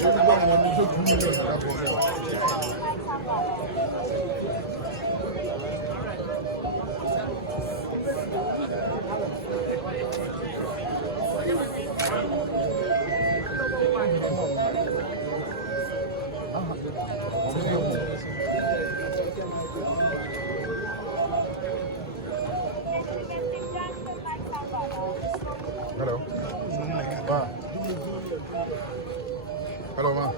Hello. Ma. Hello, ma. Hello, ma.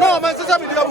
No, man, this is a video.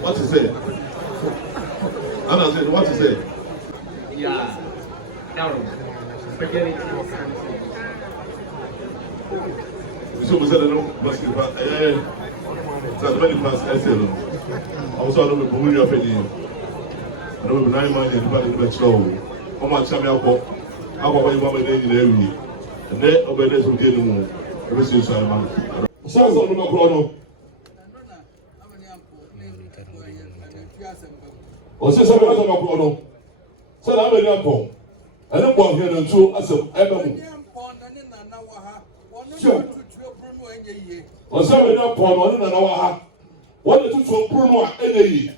What to say? Anna said, what to say? Yeah, So we said, no, but many past I said, I was on the Buria Penny. I don't know 9 months in the show. How much time I got? How about you want me in every week? And then obey some deal more. Every single time. Sounds on the Macron. Or say something about Macron. So I'm a young boy. I don't want here to do as a ever. Sure. Or some young boy, one and our what the two Bruno any.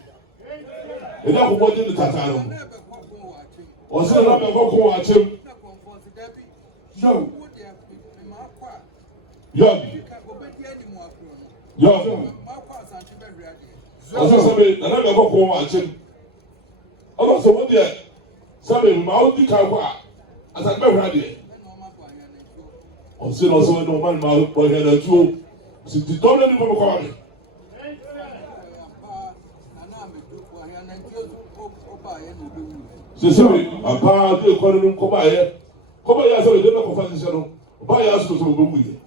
Enough of what in the Tatano. Or say, I'm going to watch him. Young. Young. Young. Also, somebody, and I'm going to watch him. Also, one day, somebody, Mounty Kawa, as I never had it. Also, no man, boy, had a two. Since the dollar in the corner. C'est ça, oui. À part deux économies, comment il y a ça, il y a pas de ça, non. Pas il y a ce que vous voulez.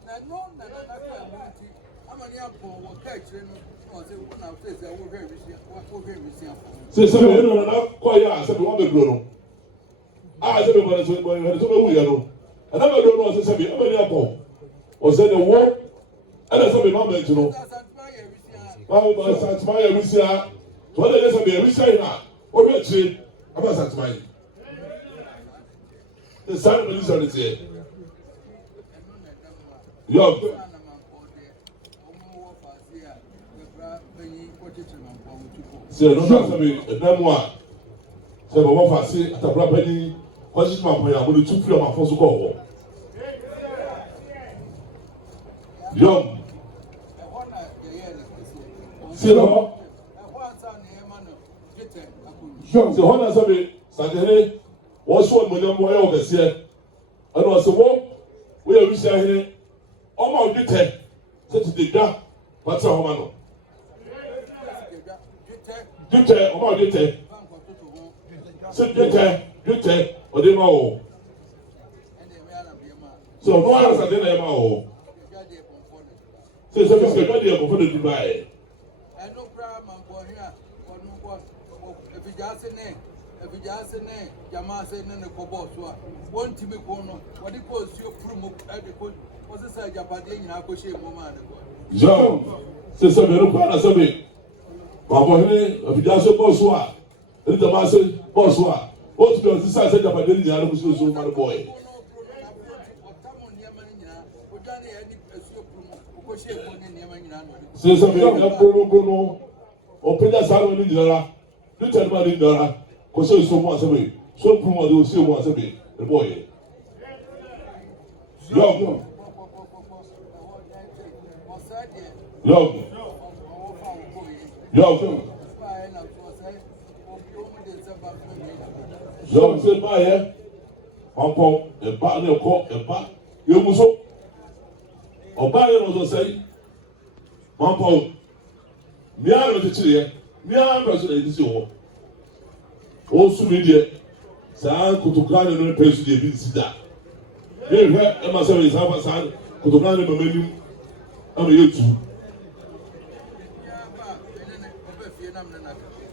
C'est ça, oui. Non, quoi il y a, ça doit me bloquer. Ah, ça me paraît, ça me oui, non. Et là, me bloquer, c'est ça, oui. On me dit à quoi? On sait de où? Elle a ça, mais non, maintenant. Ah, ça, tu m'as eu ici là. Toi, les ça, mais ici là. On veut tuer. About that money. The son of the son is here. Yo. C'est non ça mais même moi. C'est vraiment facile à ta propre vie. Quand je m'apprends à me tout faire ma force au corps. Yo. C'est là. C'est on a ça mais ça dirait was one when you're more over here. And was a walk where we say here, almost the 10, such the gap, what's a woman? You tell about the 10. Sit you tell, or they know. So no one has a dinner about. So somebody's got the idea for the Dubai. I know problem for here, or no one. If you just say name, Yama said, no, Kobo, one Timmy Kono, what it was your promo at the court, was a side Japan, I could share woman. John, says some little part of something. Papa, if you just suppose what? If the master boss what? What does this say about the other was so my boy? Says some little open that sound in the you tell me in the because so much away. So promote will see once a bit, the boy. Young. Young. Young. Young said by here. Uncle, a partner called a part. You must so. Or by also say, Uncle, me are the chili, me are this year. Also, media, San Kutukani no place to be sida. Here, Emma Savage is half a son, Kutukani Mamelu, I'm a YouTube.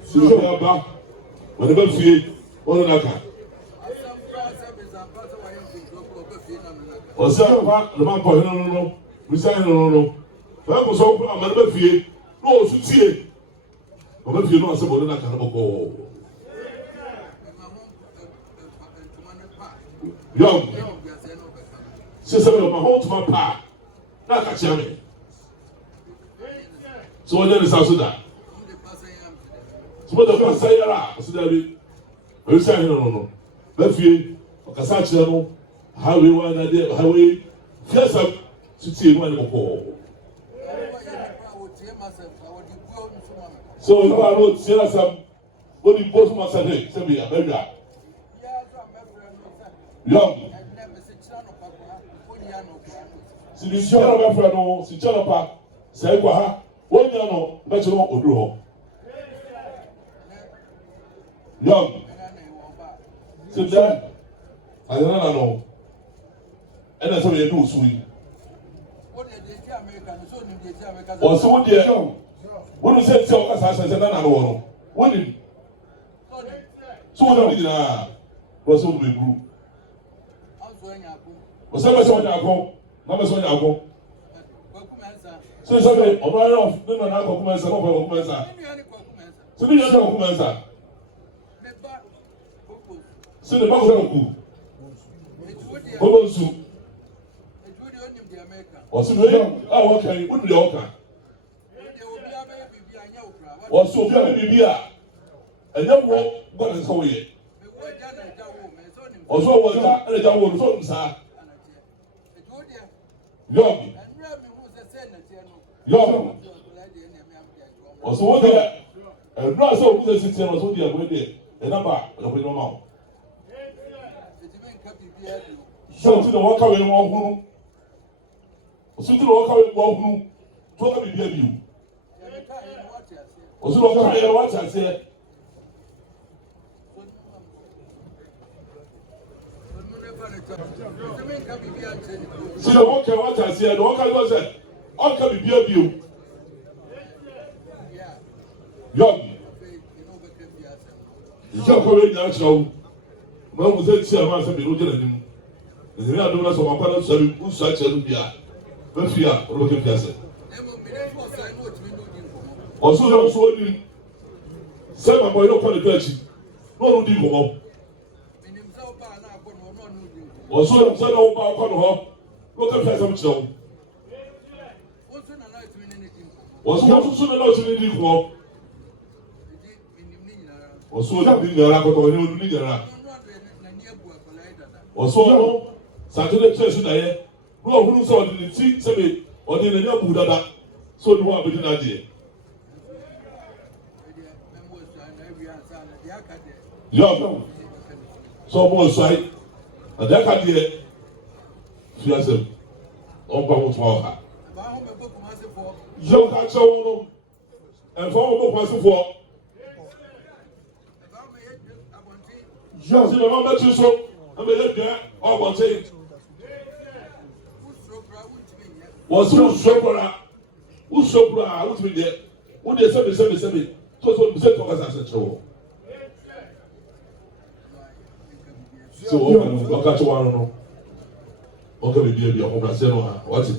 So, whenever fear, or another. Or some part, the man for no, we say no. That was all I'm never fear, no, should see it. But if you know somebody that can go. Young, sister of my home to my pa, not a champion. So then it's also that. So what the first say, so that we say no. Let's see, Casacho, highway one idea, highway, yes, I'm to see one more. So if I don't see some, what you both must say, say me, baby. Young. Si di shala ba fra no, si shala pa, sai kwa ha, wonya no, na chiro oduru ho. Young. Si da, ayana na no. Ena so ye do sui. O so wo de, wo say say o ka sa say na na no no. Wo ni. So wo ni na, wo so be group. What's up, Mr. Yako? Mr. Yako. So, somebody, or my own, no, not Cocumensa, no Cocumensa. So, do you know Cocumensa? So, the box of Cook. Bobo soup. Or so, oh, okay, wouldn't be okay. Or so, maybe, and then what is going on? Also, was that and the woman from Sa Yogi. Yogi. Also, what there? And not so who's a citizen was only a good day. A number of the normal. So, to the walk away one who, so to the walk away one who, talk me, dear you. Also, what I said. See the walker what I said, the walker was said, all can be beer view. Young. You shall come in natural. Man was a chairman of the Lutheran. The real donors of my parents who such a beer. But fear, or what you can say. Also, those who say my boy, don't call the church. No, do you also, said all about her. Look at some show. Was also soon enough to need for. Also, that being the racket or you need a rat. Also, Saturday church today. No, who saw the seat, say, or did a new Buddha. So you want to be an idea. Young. So more side. And that can be it. Fiasem. On pa mo twa ha. Yo ka cho no. And for mo kwase for. Yo, si mama ba tu so. Am be le dia o bo say. Was you sopra? Who sopra? Who's been there? Who they say? So we say to us as a show. So what catch one no? Okay, we be a conversation. What it?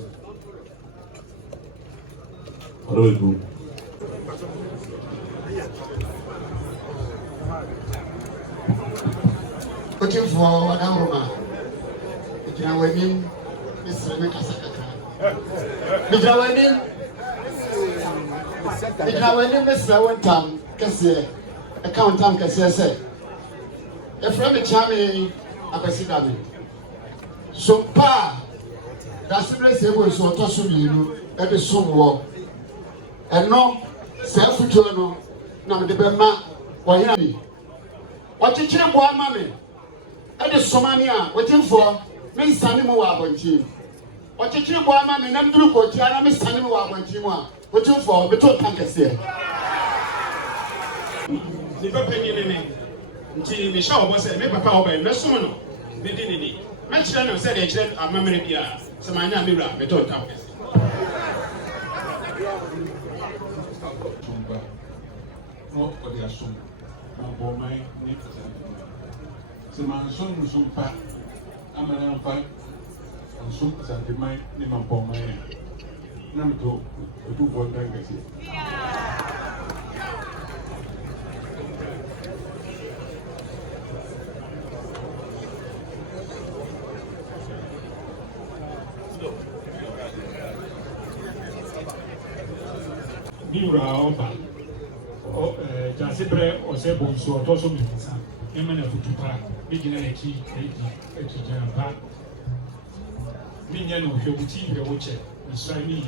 What do we do? Looking for an aroma. If you are winning, Miss Rebecca Sakaka. If you are winning, Miss Rawantam, Cassia, account Tam Cassia said. A friend of Charlie, a Pasidami. So, Pa, that's the rest of us who are tossing you at the sun wall. And no, self return, now the Bema, or Yami. What you check one mammy? At the Somania, waiting for Miss Sanimo Wabonchi. What you check one mammy, and Drew Cotiana, Miss Sanimo Wabonchima, waiting for the two tankers here. Never penny me. Until the show was a member power by Messono, Medini. Mention said a child of memory, Samana Mira, the two tankers. No, for the assume. My boy, so my son was so fat. I'm an fight. And so as I demand name and for my number two, for tankers. Niura Jasibre or Sebon, so also means Emma Futupa, Vigilante, Jampa. Minion of your team, the watcher, the Swami.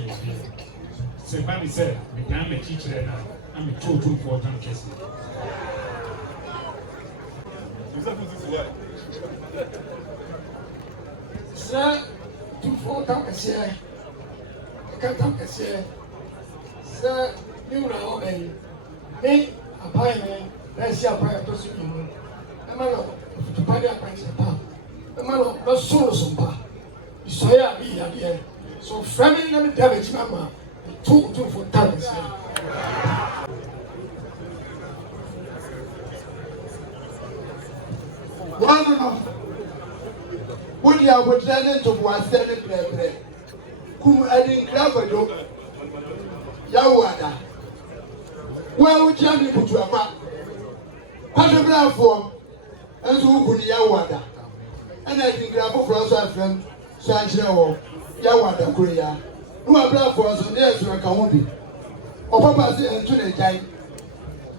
Sebani said, I'm a teacher now. I'm a total for tankers. Sir, 2-4 tankers here. I can't tankers here. Sir, you know, me, a pie, let's see a pie to see you. A man of the party of Prince Papa. A man of no soul, pa. You saw ya be here. So, family, let me damage mamma. 2-4 tankers here. One would you have pretended to was standing play? Whom I didn't grab a dog. Yawada. Well, we can't put you a map. Patagra form, and so who could Yawada. And I think grab for us, our friend, Sancho, Yawada Korea. No, I brought for us on the answer, I can't be. Or Papa said, and to the time.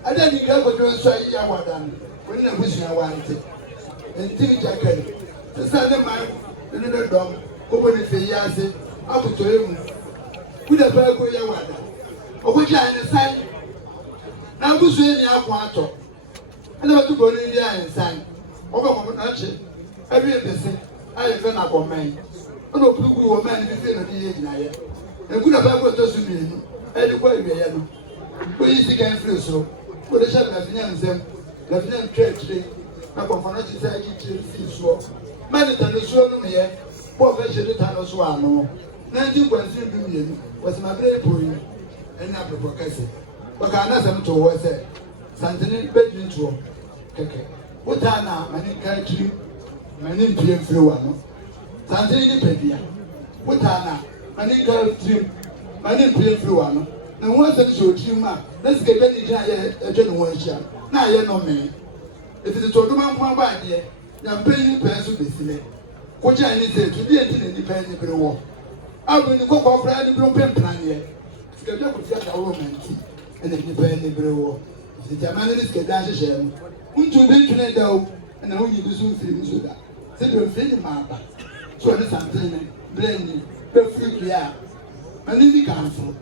I didn't grab a dress, Yawada, when I wish I wanted. And think jacket. The Sunday man, the little dog, open the Yazi, up to him. With a bag of Yawada. Which I understand. Now, who's in the aquato? I never took on India and sang. Over Achi, every person, I have been up on mine. No blue woman between the age now. And good about what does it mean? And the way we are. We easy can feel so. For the shop of Lieutenant Church, I come from the so. Mandatory so here, poor version of Tanoswano. 19.3 million was my brave boy. And I propose it. But I know some to was it. Santini bedroom to Keke. What are now, many country, many PM flew. Santini Pedia. What are now, many country, many PM flew. And once I show you, let's get any general share. Now you know me. If it's a total man from by here, I'm paying person this year. What I need to do, any penny per war. I will go for a broken plan here. Get up with a woman, and if you pay any brew, if the man is get dash him, who to be trained out, and only do some things with that. Say to a friend mapper. So there's something, blending, perfectly out. And in the council,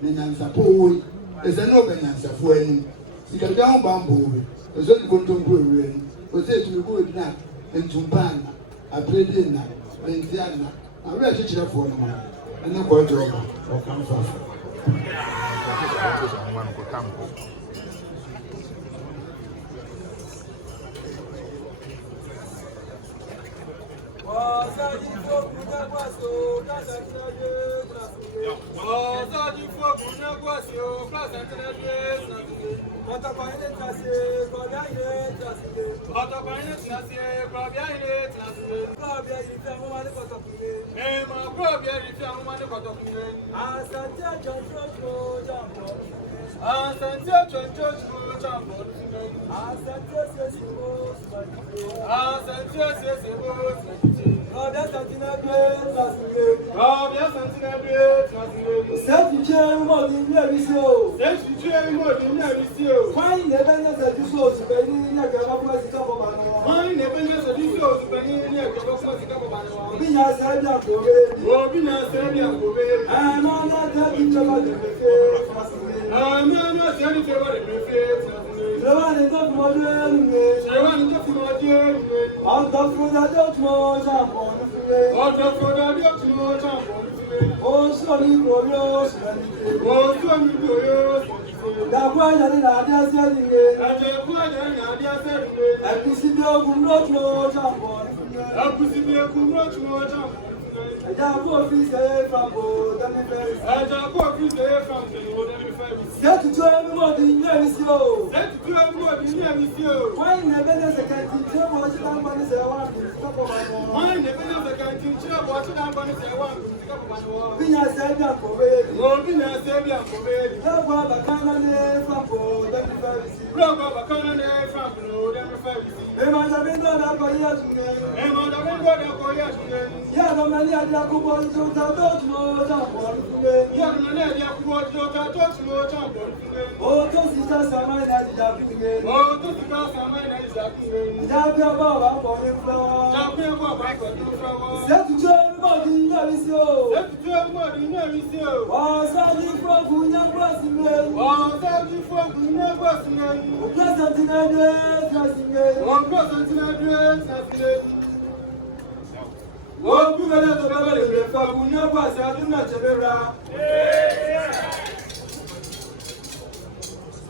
then answer poor, there's an open answer for him. You can down bamboo, there's only going to go. o say to go na entumpan na abrede na bentiana awe a chichira fo no ene ko jo o kan fa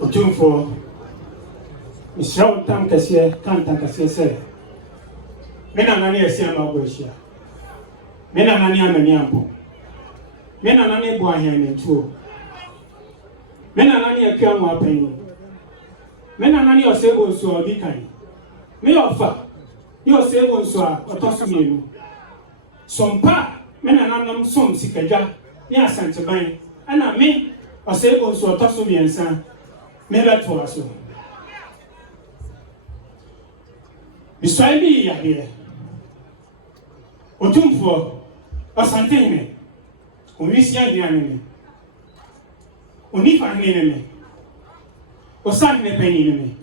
Otumfo Israel tam kasiye kan tan kasiye se mena nani esia ma bohia mena nani amani ampo mena nani bo ahia mentuo mena nani akwa mu apan mena nani osebo so odi kan me ofa ni osebo so a otoso mienu sompa mena nanam som sikagya ni asanteban ana me osebo so otoso miensa me beto aso Bisaibi ya here. Otumfo asantene. Onwisi ya dia nene. Onifa nene. Osan ne peni nene.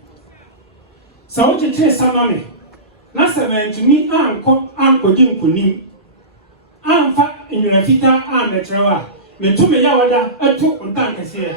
Sa oje tre samame. Na seventumi anko dimkunim. Amfa inurafita ametrewa. Metume ya wada etu ontankese.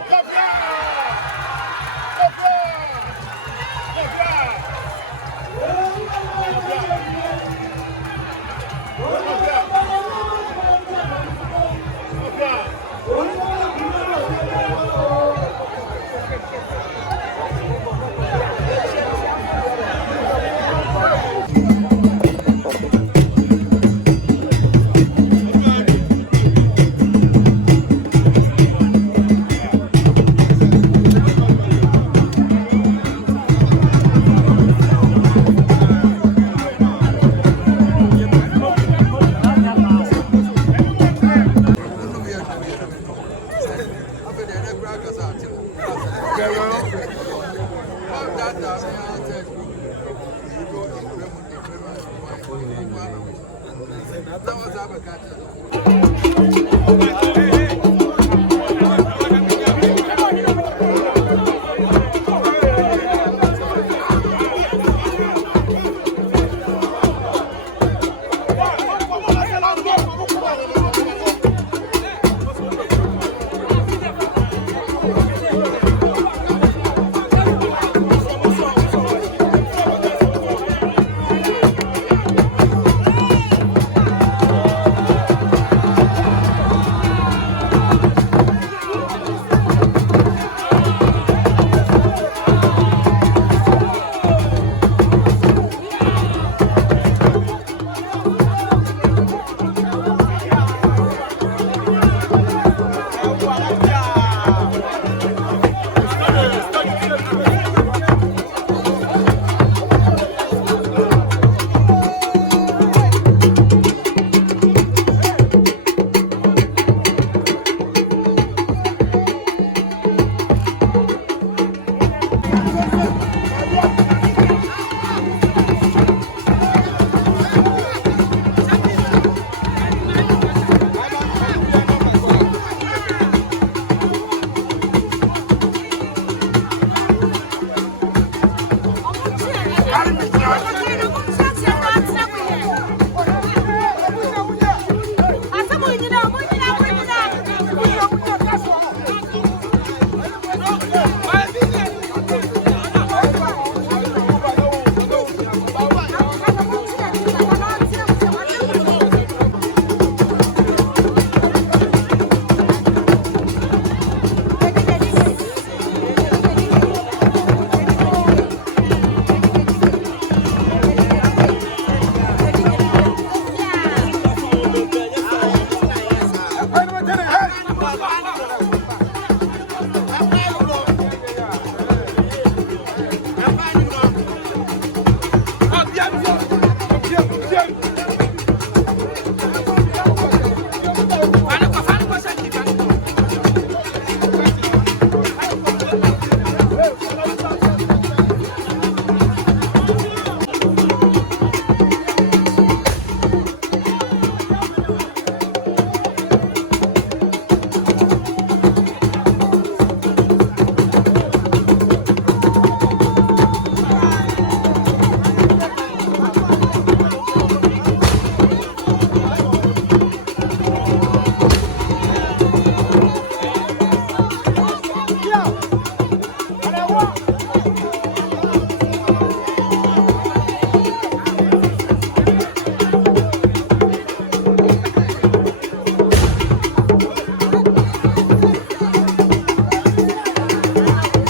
That was our